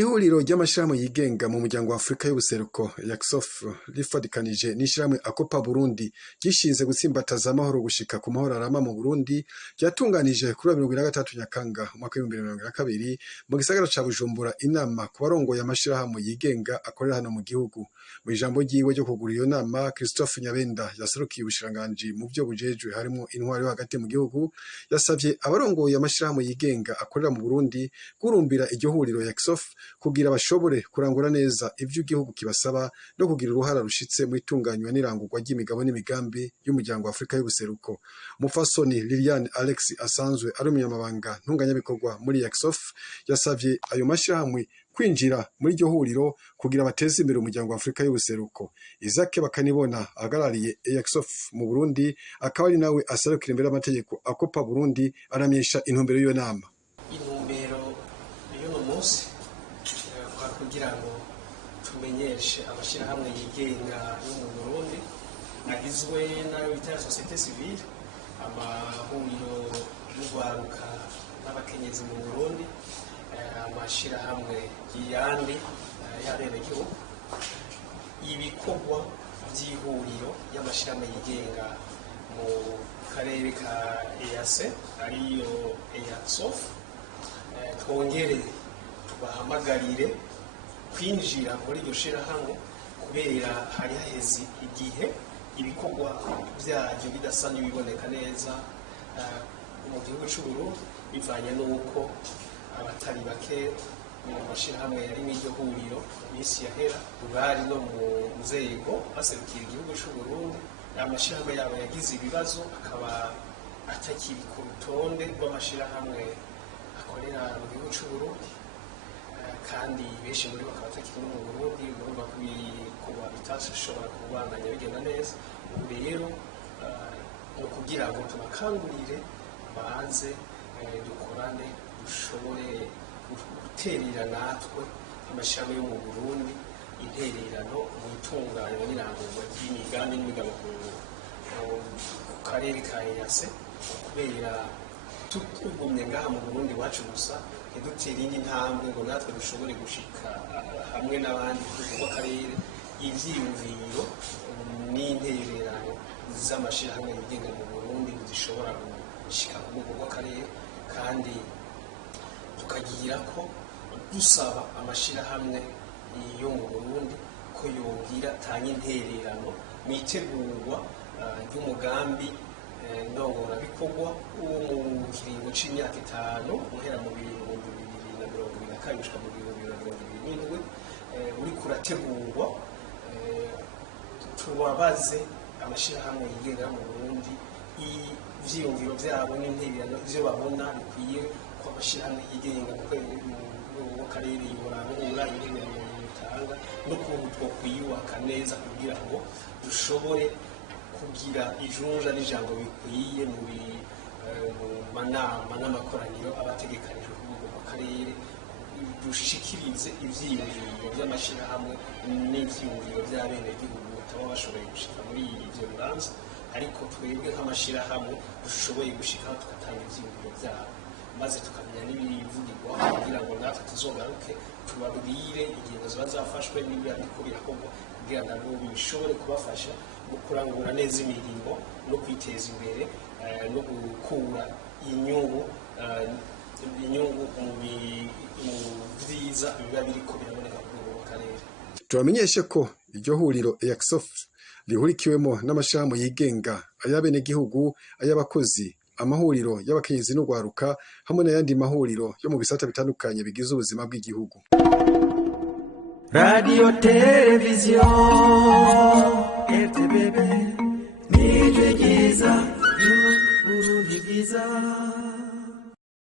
Ihuriro ry'amashirahamwe yigenga mu muryango wa Afrika y'ubuseruko YACSOF rifadikanije n'ishirahamwe Akopa Burundi gishinze gutsimbataza amahoro gushika ku mahoro arama mu Burundi ryatunganije kuri 23 Nyakanga umwaka wa 2022 mu gisagara ca Bujumbura inama ku barongoye amashirahamwe yigenga akorera hano mu gihugu. Mu ijambo ryiwe ryo kugura iyo nama, Christophe Nyabenda yaserukiye ubushikiranganji mu byo bujejwe harimo intwari yo hagati mu gihugu, yasavye abarongoye amashirahamwe yigenga akorera mu Burundi gurumbira iryo huriro YACSOF kugira bashobore kurangura neza ivyo igihugu kibasaba no kugira uruhara rushitse mu itunganywa n'irangurwa ry'imigabo n'imigambi y'umuryango wa Afrika y'ubuseruko. Mufasoni Liliane Alex asanzwe ari umunyamabanga ntunganyabikorwa muri YACSOF yasavye ayo mashirahamwe kwinjira muri iryo huriro kugira bateze imbere umuryango wa Afrika y'ubuseruko. Izake Bakanibona ahagarariye YACSOF mu Burundi akaba ari nawe aserukira imbere y'amategeko Akopa Burundi aramyesha intumbero y'iyo nama. Intumbero y'uno munsi kugira ngo tumenyeshe abashirahamwe yigenga yo mu Burundi agizwe n'ayo bita societe civile, amahuriro y'urwaruka n'abakenyezi mu Burundi, amashirahamwe yandi y'abenegihugu, ibikorwa by'ihuriro y'amashirahamwe yigenga mu karere ka EAC ariyo YACSOF. Twongere tubahamagarire kwinjira muri iryo shirahamwe kubera hari haheze igihe ibikorwa byaryo bidasa n'ibiboneka neza mu gihugu cy'u Burundi, bivanye n'uko abatari bake mu mashirahamwe yari mu iryo huriro misi yahera bari no mu nzego baserukiye igihugu cy'u Burundi, amashirahamwe yabo yagize ibibazo akaba atakiri ku rutonde rw'amashirahamwe akorera mu gihugu cy'u Burundi, kandi benshi muri bakaba batakiri mu Burundi, urumva kuba bitashobora kubandanya bigenda neza. Ubu rero ni ukugira ngo tubakangurire banze dukorane dushobore guterera natwe amashami yo mu Burundi intererano mu itunganywa n'irangurwa ry'imigambi n'imigabo ku karere ka EAC, kubera tugumye ngaha mu Burundi wacu gusa ntidutera intambwe ngo natwe dushobore gushika hamwe n'abandi ku karere. Ivyiyumviro n'intererano z'amashirahamwe yigenga mu Burundi zishobora gushika ku rwego rw'akarere, kandi tukagira ko dusaba amashirahamwe yo mu Burundi ko yogira tanya intererano mu itegurwa ry'umugambi ndongorabikorwa mu kiringo c'imyaka 5 guhera mu 2022 gushika mu 2027 uri kurategurwa. Tubabaze amashirahamwe yigenga mu Burundi ivyiyumviro vyabo n'intererano ivyo babona bikwiye ko amashirahamwe yigenga mu karere yorabura intererano bitanga no kubutwa kwiyubaka neza kugira ngo dushobore kugira ijunja n'ijambo bikwiye mu manama n'amakoraniro abategekanijwe ku rwego rw'akarere, dushikirize ivyiyumviro by'amashirahamwe n'ivyiyumviro by'abenegihugu bataba bashoboye gushika muri ivyo bibanza, ariko twebwe nk'amashirahamwe dushoboye gushikaho tugatanga ivyiyumviro byabo maze tukamenya n'ibivugirwa kugira ngo natwe tuzogaruke tubabwire ingendo ziba zafashwe n'ibyo ariko birakorwa kugira ngo bishobore kubafasha mu kurangura neza imirimo no kwiteza imbere no gukura inyungu mu vyiza biba biriko biraboneka mu karere. Turamenyeshe ko iryo huriro YACSOF rihurikiwemo n'amashirahamwe yigenga, ay'abenegihugu, ay'abakozi, amahuriro y'abakenyezi n'urwaruka hamwe n'ayandi mahuriro yo mu bisata bitandukanye bigize ubuzima bw'igihugu. Radio Televiziyo RTBB ni Burundi bwiza.